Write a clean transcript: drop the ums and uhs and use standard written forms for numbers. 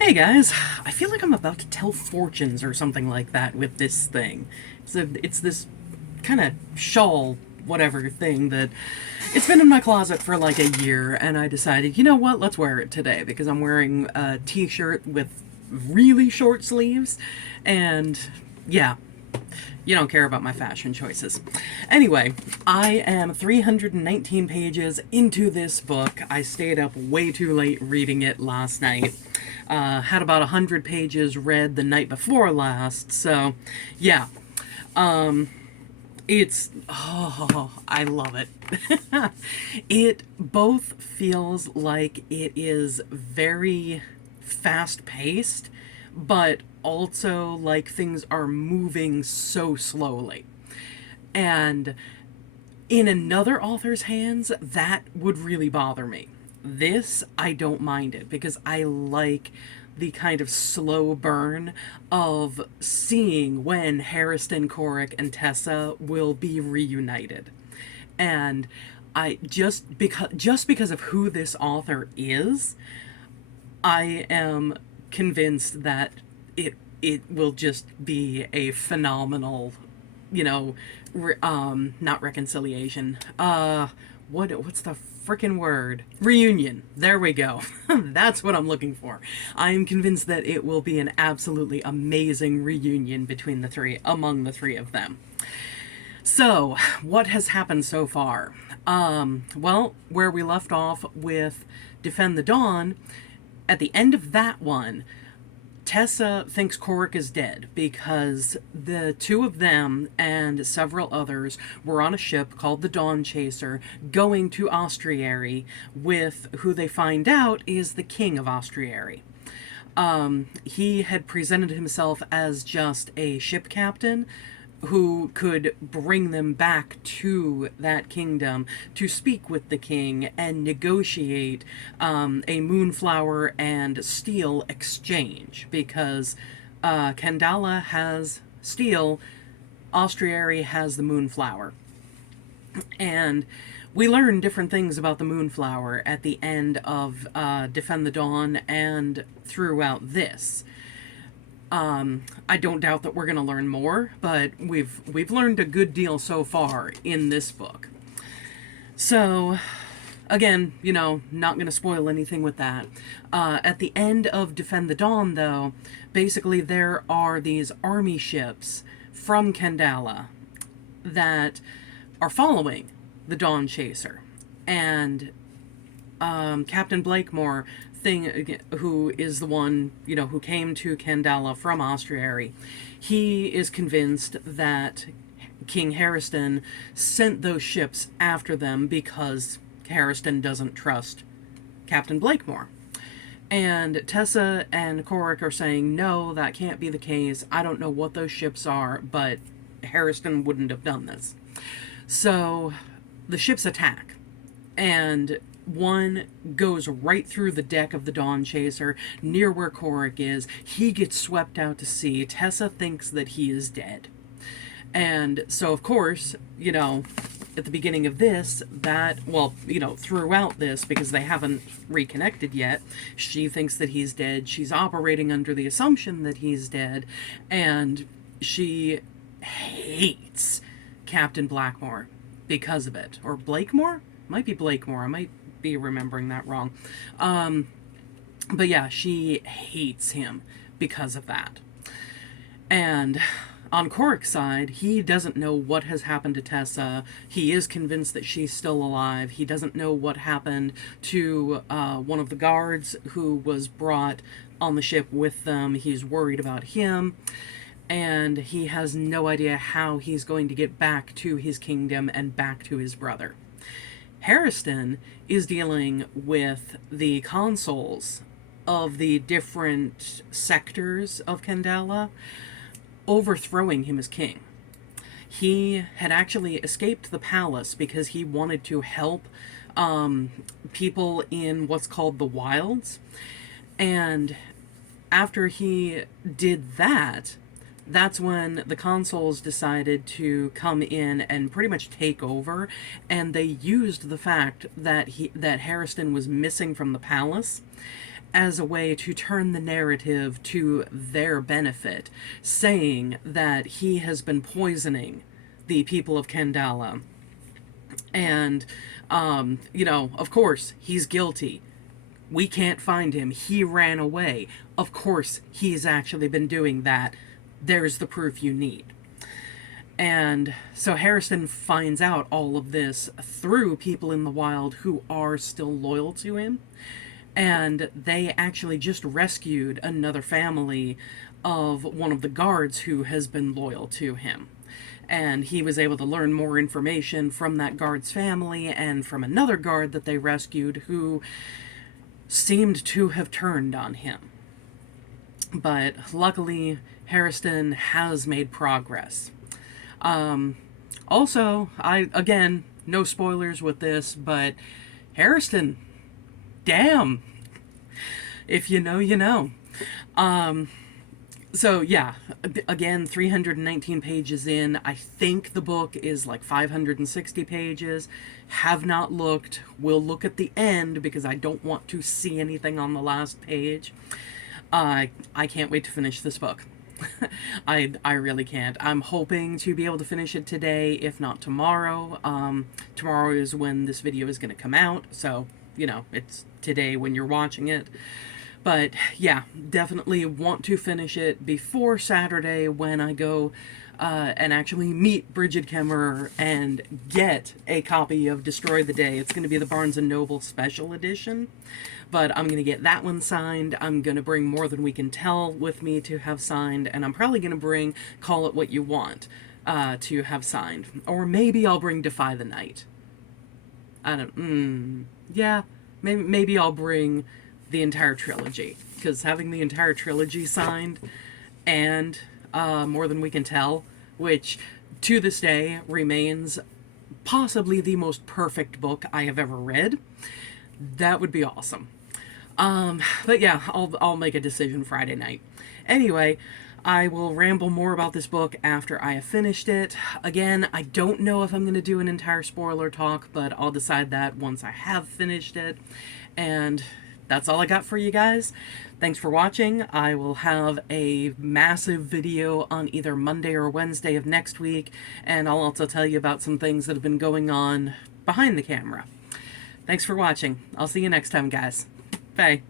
Hey guys, I feel like I'm about to tell fortunes or something like that with this thing. It's this kind of shawl, whatever thing that it's been in my closet for like a year, and I decided, you know what, let's wear it today because I'm wearing a t-shirt with really short sleeves, and yeah, you don't care about my fashion choices. Anyway, I am 319 pages into this book. I stayed up way too late reading it last night. Had about 100 pages read the night before last, so yeah. I love it. It both feels like it is very fast paced, but also like things are moving so slowly. And in another author's hands, that would really bother me. This, I don't mind it because I like the kind of slow burn of seeing when Harristan, Corrick, and Tessa will be reunited. And I just because of who this author is, I am convinced that it will just be a phenomenal, you know, not reconciliation. What's the freaking word? Reunion. There we go. That's what I'm looking for. I am convinced that it will be an absolutely amazing reunion between the three, among the three of them. So, what has happened so far? Well, where we left off with Defend the Dawn, at the end of that one, Tessa thinks Corrick is dead because the two of them and several others were on a ship called the Dawn Chaser going to Austriary with who they find out is the king of Austriary. He had presented himself as just a ship captain who could bring them back to that kingdom to speak with the king and negotiate a moonflower and steel exchange because Kandala has steel, Austriary has the moonflower. And we learn different things about the moonflower at the end of Defend the Dawn and throughout this. I don't doubt that we're going to learn more, but we've learned a good deal so far in this book. So, again, not going to spoil anything with that. At the end of Defend the Dawn, though, basically there are these army ships from Kandala that are following the Dawn Chaser, and Captain Blakemore thing, who is the one, who came to Kandala from Austriary, he is convinced that King Harristan sent those ships after them because Harristan doesn't trust Captain Blakemore. And Tessa and Corrick are saying, no, that can't be the case. I don't know what those ships are, but Harristan wouldn't have done this. So the ships attack, and one goes right through the deck of the Dawn Chaser near where Corrick is. He gets swept out to sea. Tessa thinks that he is dead. And so, of course, at the beginning of this, throughout this, because they haven't reconnected yet, she thinks that he's dead. She's operating under the assumption that he's dead, and she hates Captain Blackmore because of it. Or Blakemore? Might be Blakemore. I might be remembering that wrong. But yeah, she hates him because of that. And on Corrick's side, he doesn't know what has happened to Tessa. He is convinced that she's still alive. He doesn't know what happened to one of the guards who was brought on the ship with them. He's worried about him. And he has no idea how he's going to get back to his kingdom and back to his brother. Harristan is dealing with the consuls of the different sectors of Kandala overthrowing him as king. He had actually escaped the palace because he wanted to help people in what's called the wilds. And after he did that, that's when the consuls decided to come in and pretty much take over, and they used the fact that Harristan was missing from the palace as a way to turn the narrative to their benefit, saying that he has been poisoning the people of Kandala. And, of course, he's guilty. We can't find him. He ran away. Of course, he's actually been doing that. There's the proof you need. And so Harristan finds out all of this through people in the wild who are still loyal to him. And they actually just rescued another family of one of the guards who has been loyal to him. And he was able to learn more information from that guard's family and from another guard that they rescued who seemed to have turned on him. But luckily, Harristan has made progress. Also, again, no spoilers with this, but Harristan, damn. If you know, you know. So, yeah, again, 319 pages in. I think the book is like 560 pages. Have not looked. Will look at the end because I don't want to see anything on the last page. I can't wait to finish this book. I really can't. I'm hoping to be able to finish it today, if not tomorrow. Tomorrow is when this video is going to come out, so, it's today when you're watching it. But, yeah, definitely want to finish it before Saturday when I go and actually meet Brigid Kemmerer and get a copy of Destroy the Day. It's going to be the Barnes & Noble Special Edition. But I'm going to get that one signed. I'm going to bring More Than We Can Tell with me to have signed. And I'm probably going to bring Call It What You Want to have signed. Or maybe I'll bring Defy the Night. Yeah, maybe I'll bring the entire trilogy. Because having the entire trilogy signed and More Than We Can Tell, which to this day remains possibly the most perfect book I have ever read, that would be awesome. But yeah, I'll make a decision Friday night. Anyway, I will ramble more about this book after I have finished it. Again, I don't know if I'm going to do an entire spoiler talk, but I'll decide that once I have finished it. And that's all I got for you guys. Thanks for watching. I will have a massive video on either Monday or Wednesday of next week, and I'll also tell you about some things that have been going on behind the camera. Thanks for watching. I'll see you next time, guys. Bye.